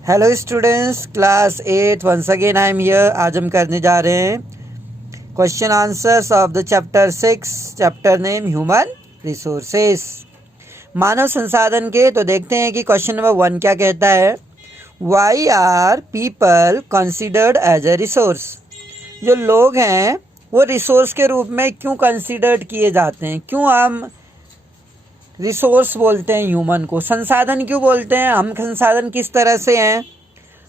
Hello students, class 8 once again I am here. आज हम करने जा रहे हैं question answers of the chapter 6, chapter name human resources, मानव संसाधन के। तो देखते हैं कि क्वेश्चन नंबर 1 क्या कहता है। Why are people considered as a resource. जो लोग हैं वो रिसोर्स के रूप में क्यों कंसिडर्ड किए जाते हैं, क्यों हम रिसोर्स बोलते हैं ह्यूमन को, संसाधन क्यों बोलते हैं, हम संसाधन किस तरह से हैं।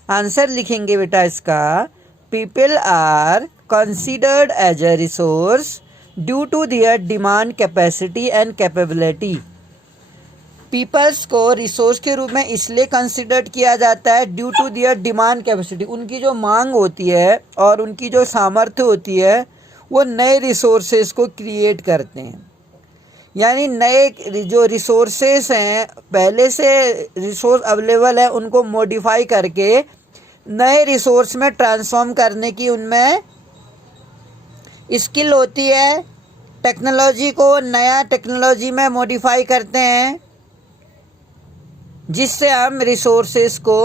आंसर लिखेंगे बेटा इसका। People are considered as a resource due to their demand capacity and capability. Peoples को रिसोर्स के रूप में इसलिए कंसिडर्ड किया जाता है due to their demand capacity. उनकी जो मांग होती है और उनकी जो सामर्थ्य होती है वो नए रिसोर्सेज को क्रिएट करते हैं। यानी नए जो रिसोर्सेस हैं, पहले से रिसोर्स अवेलेबल है, उनको मॉडिफाई करके नए रिसोर्स में ट्रांसफॉर्म करने की उनमें स्किल होती है। टेक्नोलॉजी को नया टेक्नोलॉजी में मॉडिफाई करते हैं जिससे हम रिसोर्सेस को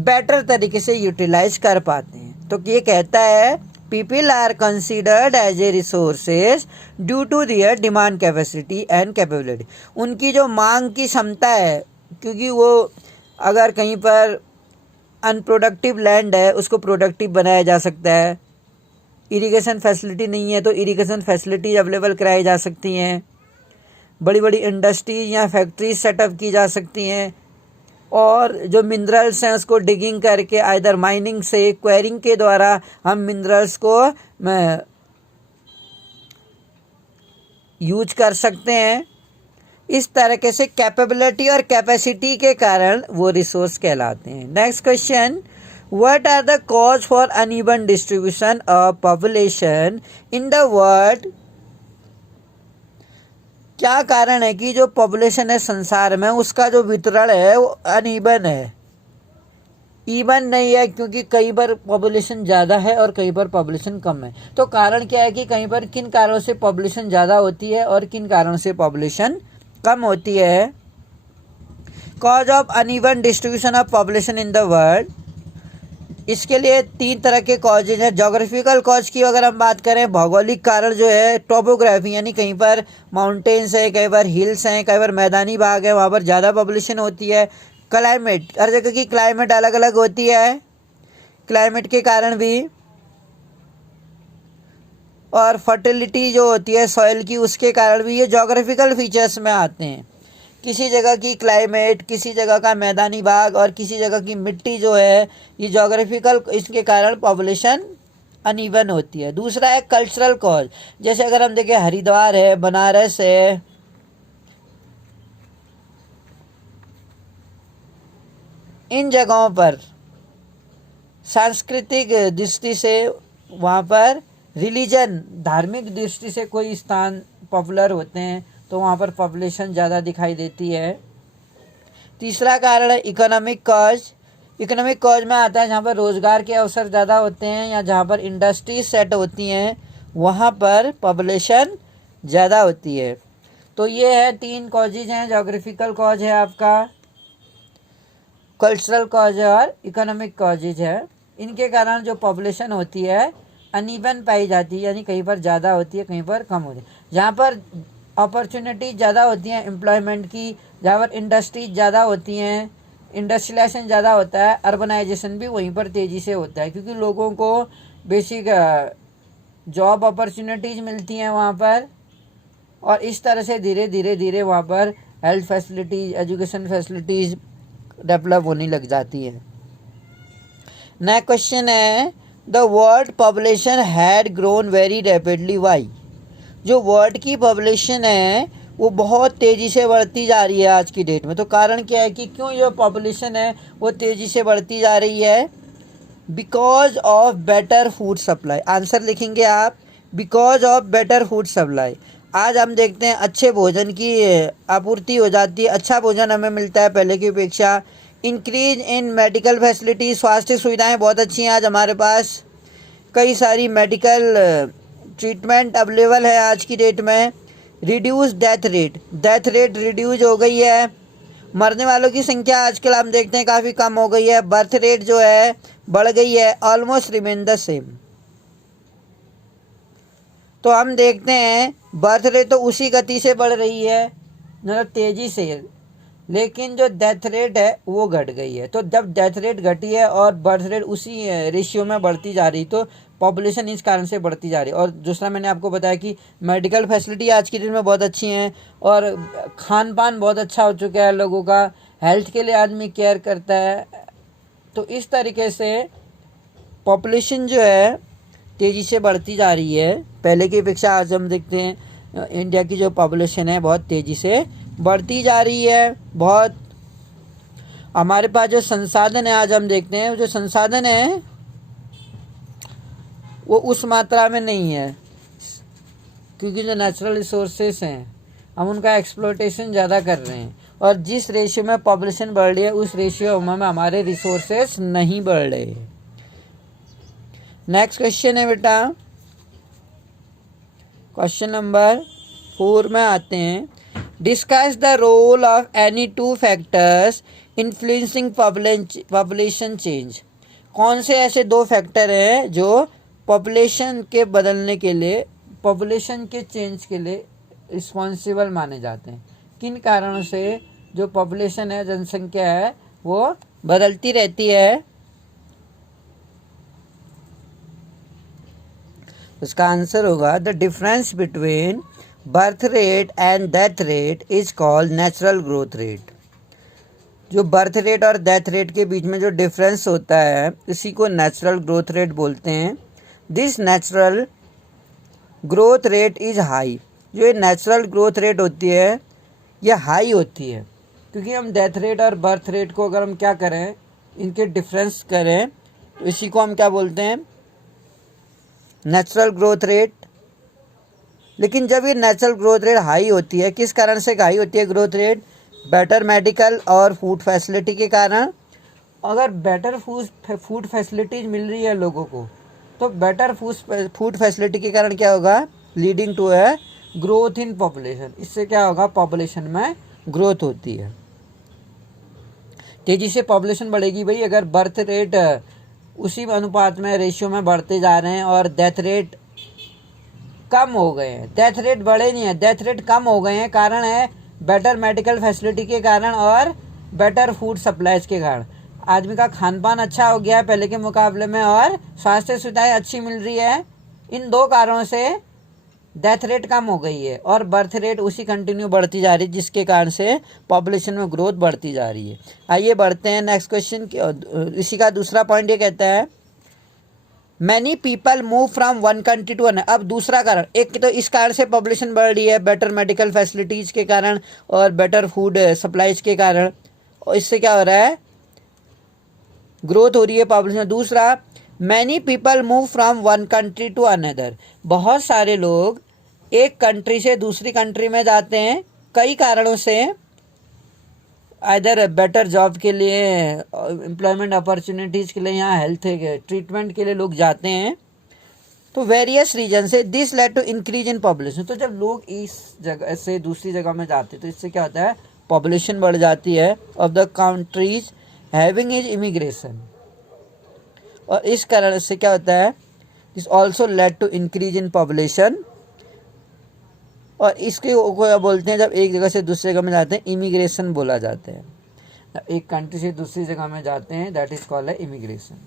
बेटर तरीके से यूटिलाइज कर पाते हैं। तो ये कहता है people are considered as a resources due to their demand capacity and capability. उनकी जो मांग की क्षमता है, क्योंकि वो अगर कहीं पर अनप्रोडक्टिव लैंड है उसको प्रोडक्टिव बनाया जा सकता है। इरिगेशन फैसिलिटी नहीं है तो इरिगेशन फैसिलिटीज अवेलेबल कराई जा सकती हैं। बड़ी बड़ी इंडस्ट्रीज या फैक्ट्रीज सेटअप की जा सकती हैं। और जो मिनरल्स हैं उसको डिगिंग करके आइदर माइनिंग से क्वेरिंग के द्वारा हम मिनरल्स को यूज कर सकते हैं। इस तरीके से कैपेबिलिटी और कैपेसिटी के कारण वो रिसोर्स कहलाते हैं। Next question, what are the cause for uneven distribution of population in the world. क्या कारण है कि जो पॉपुलेशन है संसार में उसका जो वितरण है वो अनइवन है, इवन नहीं है, क्योंकि कई बार पॉपुलेशन ज़्यादा है और कई बार पॉपुलेशन कम है। तो कारण क्या है कि कहीं पर किन कारणों से पॉपुलेशन ज़्यादा होती है और किन कारणों से पॉपुलेशन कम होती है। Cause of uneven distribution of population in the world, इसके लिए 3 तरह के कॉजेज हैं। जोग्राफिकल कॉज की अगर हम बात करें, भौगोलिक कारण जो है, टोपोग्राफी, यानी कहीं पर माउंटेन्स है, कहीं पर हिल्स हैं, कहीं पर मैदानी भाग है, वहाँ पर ज़्यादा पॉपुलेशन होती है। क्लाइमेट, हर जगह की क्लाइमेट अलग अलग होती है, क्लाइमेट के कारण भी। और फर्टिलिटी जो होती है सॉइल की, उसके कारण भी ये जोग्राफिकल फीचर्स में आते हैं। किसी जगह की क्लाइमेट, किसी जगह का मैदानी भाग और किसी जगह की मिट्टी जो है, ये जोग्राफिकल, इसके कारण पॉपुलेशन अनइवन होती है। दूसरा है कल्चरल कॉज, जैसे अगर हम देखें हरिद्वार है, बनारस है, इन जगहों पर सांस्कृतिक दृष्टि से, वहाँ पर रिलीजन, धार्मिक दृष्टि से कोई स्थान पॉपुलर होते हैं तो वहाँ पर पॉपुलेशन ज़्यादा दिखाई देती है। तीसरा कारण है इकोनॉमिक कॉज। इकोनॉमिक कॉज में आता है जहाँ पर रोज़गार के अवसर ज़्यादा होते हैं या जहाँ पर इंडस्ट्रीज सेट होती हैं वहाँ पर पॉपुलेशन ज़्यादा होती है। तो ये है 3 कॉजेज हैं। जोग्राफिकल कॉज है आपका, कल्चरल कॉज है और इकोनॉमिक कॉजेज है। इनके कारण जो पॉपुलेशन होती है अनइवन पाई जाती है, यानी कहीं पर ज़्यादा होती है कहीं पर कम होती है। जहाँ पर अपॉर्चुनिटी ज़्यादा होती हैं एम्प्लॉयमेंट की, जहाँ पर इंडस्ट्रीज ज़्यादा होती हैं, इंडस्ट्रियलाइजेशन ज़्यादा होता है, अर्बनाइजेशन भी वहीं पर तेज़ी से होता है, क्योंकि लोगों को बेसिक जॉब अपॉर्चुनिटीज़ मिलती हैं वहाँ पर। और इस तरह से धीरे धीरे वहाँ पर health facilities, education facilities develop होने लग जाती है। नेक्स्ट क्वेश्चन है, the world population had grown very rapidly why. जो वर्ल्ड की पॉपुलेशन है वो बहुत तेज़ी से बढ़ती जा रही है आज की डेट में। तो कारण क्या है कि क्यों जो पॉपुलेशन है वो तेज़ी से बढ़ती जा रही है। Because of better food supply. Answer लिखेंगे आप, because of better food supply. आज हम देखते हैं अच्छे भोजन की आपूर्ति हो जाती है, अच्छा भोजन हमें मिलता है पहले की अपेक्षा। इंक्रीज इन मेडिकल फैसिलिटी, स्वास्थ्य सुविधाएं बहुत अच्छी हैं आज हमारे पास। कई सारी मेडिकल ट्रीटमेंट अवेलेबल है आज की डेट में। Reduce death rate, death rate reduce हो गई है। मरने वालों की संख्या आजकल हम देखते हैं काफ़ी कम हो गई है। बर्थ रेट जो है बढ़ गई है, ऑलमोस्ट रिमेन द सेम। तो हम देखते हैं बर्थ रेट तो उसी गति से बढ़ रही है, मतलब तेज़ी से, लेकिन जो डेथ रेट है वो घट गई है। तो जब डेथ रेट घटी है और बर्थ रेट उसी रेशियो में बढ़ती जा रही, तो पॉपुलेशन इस कारण से बढ़ती जा रही है। और दूसरा मैंने आपको बताया कि मेडिकल फैसिलिटी आज के दिन में बहुत अच्छी हैं और खान पान बहुत अच्छा हो चुका है, लोगों का हेल्थ के लिए आदमी केयर करता है। तो इस तरीके से पॉपुलेशन जो है तेज़ी से बढ़ती जा रही है। पहले की अपेक्षा आज हम देखते हैं इंडिया की जो पॉपुलेशन है बहुत तेज़ी से बढ़ती जा रही है। बहुत हमारे पास जो संसाधन है, आज हम देखते हैं जो संसाधन है वो उस मात्रा में नहीं है, क्योंकि जो नेचुरल रिसोर्सेस हैं हम उनका एक्सप्लोटेशन ज़्यादा कर रहे हैं, और जिस रेशियो में पॉपुलेशन बढ़ रही है उस रेशियो में हमारे रिसोर्सेस नहीं बढ़ रहे। नेक्स्ट क्वेश्चन है बेटा, क्वेश्चन नंबर 4 में आते हैं। Discuss the role of any two factors influencing population change. कौन से ऐसे दो फैक्टर हैं जो पॉपुलेशन के बदलने के लिए, पॉपुलेशन के चेंज के लिए रिस्पॉन्सिबल माने जाते हैं? किन कारणों से जो पॉपुलेशन है, जनसंख्या है, वो बदलती रहती है? उसका आंसर होगा the difference between birth rate and death rate is called natural growth rate. जो बर्थ रेट और डेथ रेट के बीच में जो डिफरेंस होता है इसी को नेचुरल ग्रोथ रेट बोलते हैं। This natural growth rate is high. जो ये नेचुरल ग्रोथ रेट होती है ये हाई होती है, क्योंकि हम डेथ रेट और बर्थ रेट को अगर हम क्या करें, इनके डिफरेंस करें, तो इसी को हम क्या बोलते हैं, नेचुरल ग्रोथ रेट। लेकिन जब ये नेचुरल ग्रोथ रेट हाई होती है, किस कारण से हाई होती है ग्रोथ रेट? बेटर मेडिकल और फूड फैसिलिटी के कारण। अगर बेटर फूड फैसिलिटीज मिल रही है लोगों को, तो बेटर फूड फैसिलिटी के कारण क्या होगा? Leading to a growth in population. इससे क्या होगा? पॉपुलेशन में ग्रोथ होती है, तेजी से पॉपुलेशन बढ़ेगी भाई। अगर बर्थ रेट उसी अनुपात में, रेशियो में बढ़ते जा रहे हैं और डेथ रेट कम हो गए हैं, डेथ रेट बढ़े नहीं है, डेथ रेट कम हो गए हैं, कारण है बेटर मेडिकल फैसिलिटी के कारण और बेटर फूड सप्लाईज के कारण। आदमी का खान पान अच्छा हो गया है पहले के मुकाबले में, और स्वास्थ्य सुविधाएं अच्छी मिल रही है। इन दो कारणों से डेथ रेट कम हो गई है और बर्थ रेट उसी कंटिन्यू बढ़ती जा रही है, जिसके कारण से पॉपुलेशन में ग्रोथ बढ़ती जा रही है। आइए बढ़ते हैं नेक्स्ट क्वेश्चन। इसी का दूसरा पॉइंट ये कहता है many people move from one country to another. अब दूसरा कारण, एक तो इस कारण से पॉपुलेशन बढ़ रही है, बेटर मेडिकल फैसिलिटीज़ के कारण और बेटर फूड सप्लाईज के कारण, और इससे क्या हो रहा है? ग्रोथ हो रही है पॉपुलेशन। दूसरा, many people move from one country to another. बहुत सारे लोग एक कंट्री से दूसरी कंट्री में जाते हैं कई कारणों से, आइदर बेटर जॉब के लिए, एम्प्लॉयमेंट अपॉर्चुनिटीज़ के लिए, यहाँ हेल्थ ट्रीटमेंट के लिए लोग जाते हैं। तो वेरियस रीजन से this led to increase in population. तो जब लोग इस जगह से दूसरी जगह में जाते हैं तो इससे क्या होता है? पॉपुलेशन बढ़ जाती है of the countries having is immigration. और इस कारण से क्या होता है? This also led to increase in population. और इसके को बोलते हैं, जब एक जगह से दूसरी जगह में जाते हैं, इमिग्रेशन बोला जाता है। एक कंट्री से दूसरी जगह में जाते हैं, दैट इज कॉल्ड है इमिग्रेशन।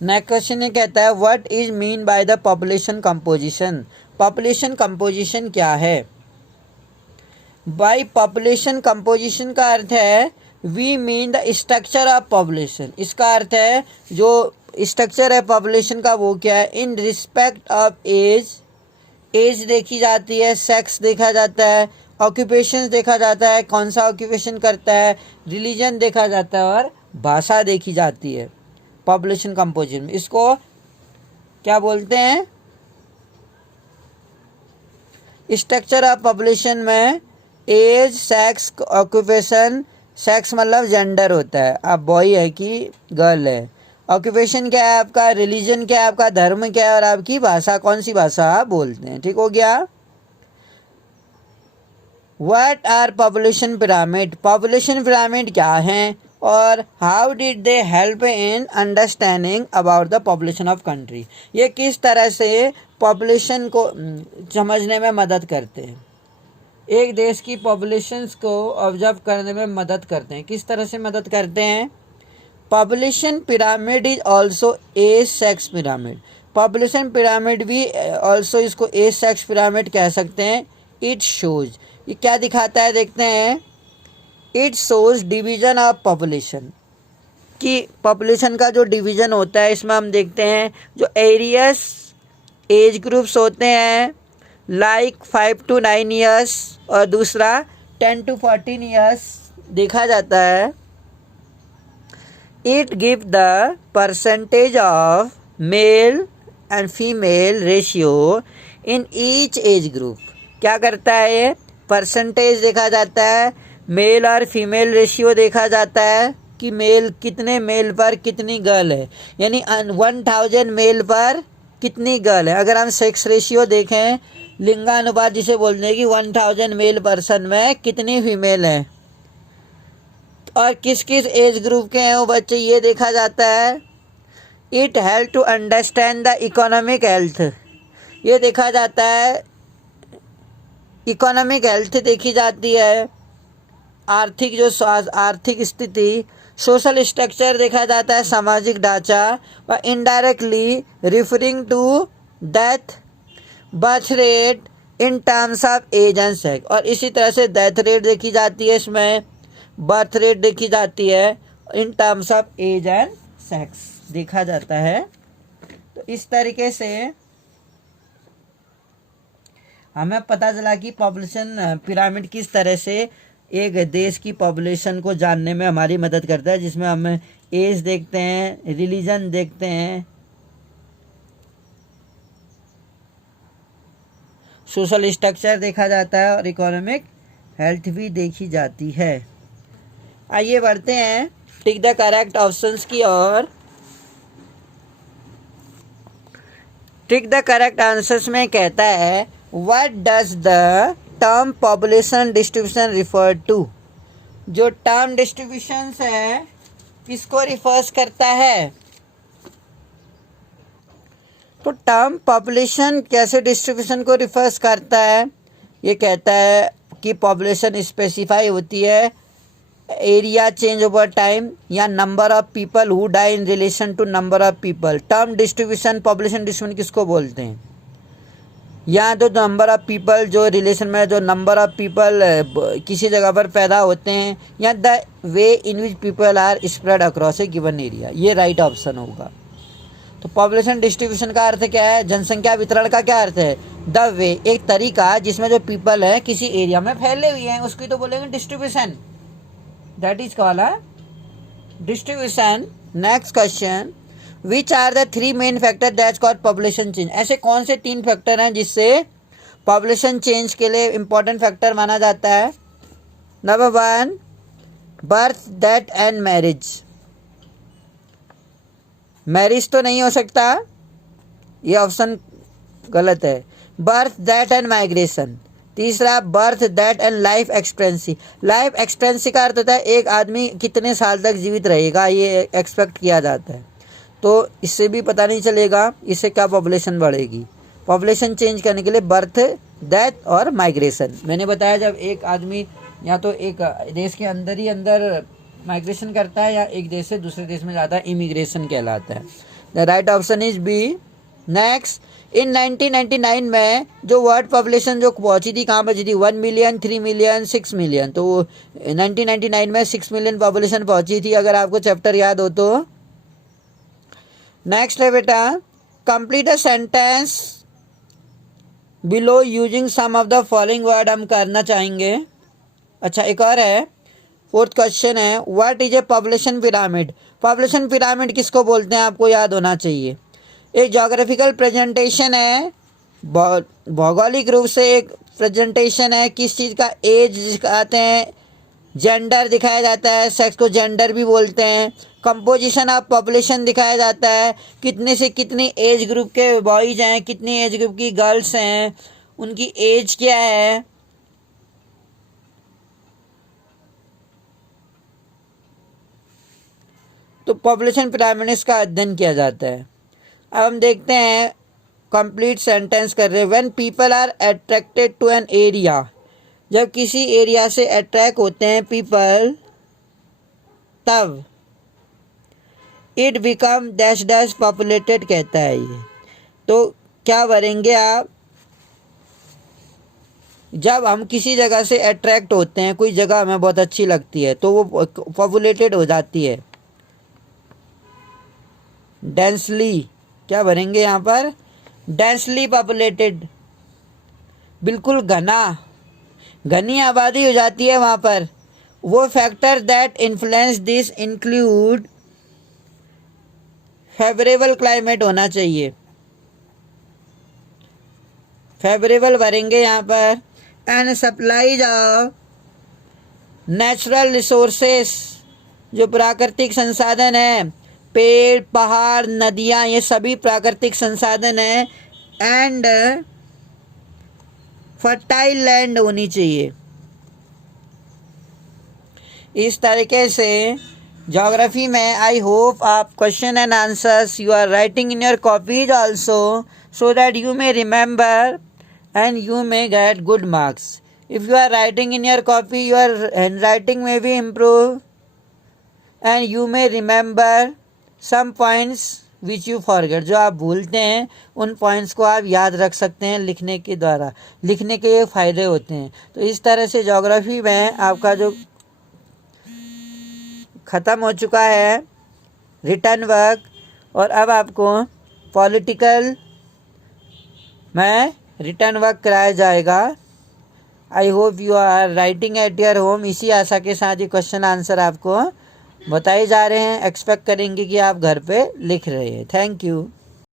नेक्स्ट क्वेश्चन ये कहता है what is mean by the population composition. Population composition क्या है? बाय पॉपुलेशन कंपोजिशन का अर्थ है we mean the structure of population. इसका अर्थ है जो स्ट्रक्चर है पॉपुलेशन का वो क्या है? In respect of age, age देखी जाती है, सेक्स देखा जाता है, ऑक्यूपेशन देखा जाता है, कौन सा ऑक्यूपेशन करता है, रिलीजन देखा जाता है, और भाषा देखी जाती है पॉपुलेशन कंपोजिशन में। इसको क्या बोलते हैं? स्ट्रक्चर ऑफ पॉपुलेशन में एज, सेक्स, ऑक्यूपेशन, सेक्स मतलब जेंडर होता है, आप बॉय है कि गर्ल है, ऑक्यूपेशन क्या है आपका, रिलीजन क्या है आपका, धर्म क्या है, और आपकी भाषा कौन सी भाषा आप बोलते हैं। ठीक हो गया? What are population pyramid, population pyramid क्या हैं और how did they help in understanding about the population of country, ये किस तरह से पॉपुलेशन को समझने में मदद करते हैं, एक देश की पॉपुलेशंस को ऑब्जर्व करने में मदद करते हैं, किस तरह से मदद करते हैं। Population pyramid is also age sex pyramid, population pyramid भी ऑल्सो इसको एज सेक्स पिरामिड कह सकते हैं। इट शोज, ये क्या दिखाता है देखते हैं। It shows division of population, कि पॉपुलेशन का जो डिवीज़न होता है इसमें हम देखते हैं जो एरियस एज ग्रुप्स होते हैं लाइक 5 to 9 ईयर्स और दूसरा 10 to 14 ईयर्स देखा जाता है। It give the percentage of male and female ratio in each age group, क्या करता है ये, परसेंटेज देखा जाता है, मेल और फीमेल रेशियो देखा जाता है कि मेल कितने मेल पर कितनी गर्ल है, यानी 1000 मेल पर कितनी गर्ल है। अगर हम सेक्स रेशियो देखें, लिंगानुपात जिसे बोलते हैं कि 1000 मेल पर्सन में कितनी फीमेल है और किस किस एज ग्रुप के हैं वो बच्चे, ये देखा जाता है। It help to understand the economic health, ये देखा जाता है, इकोनॉमिक हेल्थ देखी जाती है, आर्थिक जो आर्थिक स्थिति, सोशल स्ट्रक्चर देखा जाता है, सामाजिक ढांचा, व indirectly referring to death, birth rate in terms of age and sex, और इसी तरह से डेथ रेट देखी जाती है, इसमें बर्थ रेट देखी जाती है, in terms of age and sex देखा जाता है। तो इस तरीके से हमें पता चला कि पॉपुलेशन पिरामिड किस तरह से एक देश की पॉपुलेशन को जानने में हमारी मदद करता है, जिसमें हम एज देखते हैं, रिलीजन देखते हैं, सोशल स्ट्रक्चर देखा जाता है और इकोनॉमिक हेल्थ भी देखी जाती है। आइए बढ़ते हैं टिक द करेक्ट ऑप्शंस की ओर। टिक द करेक्ट आंसर्स में कहता है what does the term population distribution refer to, जो टर्म डिस्ट्रीब्यूशन है किसको रिफर्स करता है। तो टर्म पॉपुलेशन कैसे डिस्ट्रीब्यूशन को रिफर्स करता है, ये कहता है कि पॉपुलेशन स्पेसिफाई होती है एरिया चेंज ओवर टाइम या number of people who die in relation to number of people. Term distribution population distribution किसको बोलते हैं, या तो नंबर ऑफ पीपल जो रिलेशन में जो नंबर ऑफ पीपल किसी जगह पर पैदा होते हैं, या the way in which people are spread across a given area, ये राइट ऑप्शन होगा। तो पॉपुलेशन डिस्ट्रीब्यूशन का अर्थ क्या है, जनसंख्या वितरण का क्या अर्थ है, द वे एक तरीका जिसमें जो पीपल है किसी एरिया में फैले हुए हैं उसकी तो बोलेंगे distribution, that is called a distribution. Next question, which are the 3 main factor that cause population change, ऐसे कौन से 3 फैक्टर हैं जिससे पॉपुलेशन चेंज के लिए इंपॉर्टेंट फैक्टर माना जाता है। Number 1 birth death and marriage, marriage तो नहीं हो सकता, ये ऑप्शन गलत है। बर्थ डेथ एंड माइग्रेशन, तीसरा birth death and life expectancy, life expectancy का अर्थ होता है एक आदमी कितने साल तक जीवित रहेगा, ये एक्सपेक्ट किया जाता है, तो इससे भी पता नहीं चलेगा इससे क्या पॉपुलेशन बढ़ेगी। पॉपुलेशन चेंज करने के लिए बर्थ डेथ और माइग्रेशन, मैंने बताया जब एक आदमी या तो एक देश के अंदर ही अंदर माइग्रेशन करता है या एक देश से दूसरे देश में जाता है, इमिग्रेशन कहलाता है। The right option is B. Next, in 1999 में जो वर्ल्ड पॉपुलेशन जो पहुंची थी कहाँ पहुंची थी, 1 मिलियन, 3 मिलियन, 6 मिलियन, तो 1999 में 6 मिलियन पॉपुलेशन पहुंची थी, अगर आपको चैप्टर याद हो तो। नेक्स्ट है बेटा, complete a sentence below using some of the following word हम करना चाहेंगे। अच्छा एक और है, 4th क्वेश्चन है, what is a population pyramid, population pyramid किसको बोलते हैं आपको याद होना चाहिए। एक ज्योग्राफिकल प्रेजेंटेशन है, भौगोलिक रूप से एक प्रेजेंटेशन है, किस चीज़ का, एज दिखाते हैं, जेंडर दिखाया जाता है, सेक्स को जेंडर भी बोलते हैं, कंपोजिशन ऑफ पॉपुलेशन दिखाया जाता है, कितने से कितनी एज ग्रुप के बॉयज़ हैं, कितनी एज ग्रुप की गर्ल्स हैं, उनकी एज क्या है, तो पॉपुलेशन पिरामिड्स का अध्ययन किया जाता है। अब हम देखते हैं, कंप्लीट सेंटेंस कर रहे हैं। When people are attracted to an area, जब किसी एरिया से अट्रैक्ट होते हैं पीपल, तब it become dash dash populated कहता है ये। तो क्या भरेंगे आप, जब हम किसी जगह से अट्रैक्ट होते हैं, कोई जगह हमें बहुत अच्छी लगती है तो वो पॉपुलेटेड हो जाती है। डेंसली, क्या भरेंगे यहाँ पर, डेंसली पॉपुलेटेड, बिल्कुल घनी आबादी हो जाती है वहाँ पर। वो factor that influence this include, favourable climate होना चाहिए, फेवरेबल भरेंगे यहाँ पर। And supplies of natural resources, जो प्राकृतिक संसाधन हैं, पेड़ पहाड़ नदियाँ, ये सभी प्राकृतिक संसाधन हैं। एंड फर्टाइल लैंड होनी चाहिए। इस तरीके से ज्योग्राफी में आई होप आप question and answers you are writing in your copies also, so that you may remember and you may get good marks. If you are writing in your copy, your handwriting may be improved and you may remember some points which you forget. जो आप भूलते हैं उन points को आप याद रख सकते हैं लिखने के द्वारा। लिखने के ये फ़ायदे होते हैं। तो इस तरह से ज्योग्राफी में आपका जो ख़त्म हो चुका है रिटर्न वर्क, और अब आपको पॉलिटिकल में रिटर्न वर्क कराया जाएगा। I hope you are writing at your home. इसी आशा के साथ ये क्वेश्चन आंसर आपको बताए जा रहे हैं। एक्सपेक्ट करेंगे कि आप घर पे लिख रहे हैं। Thank you.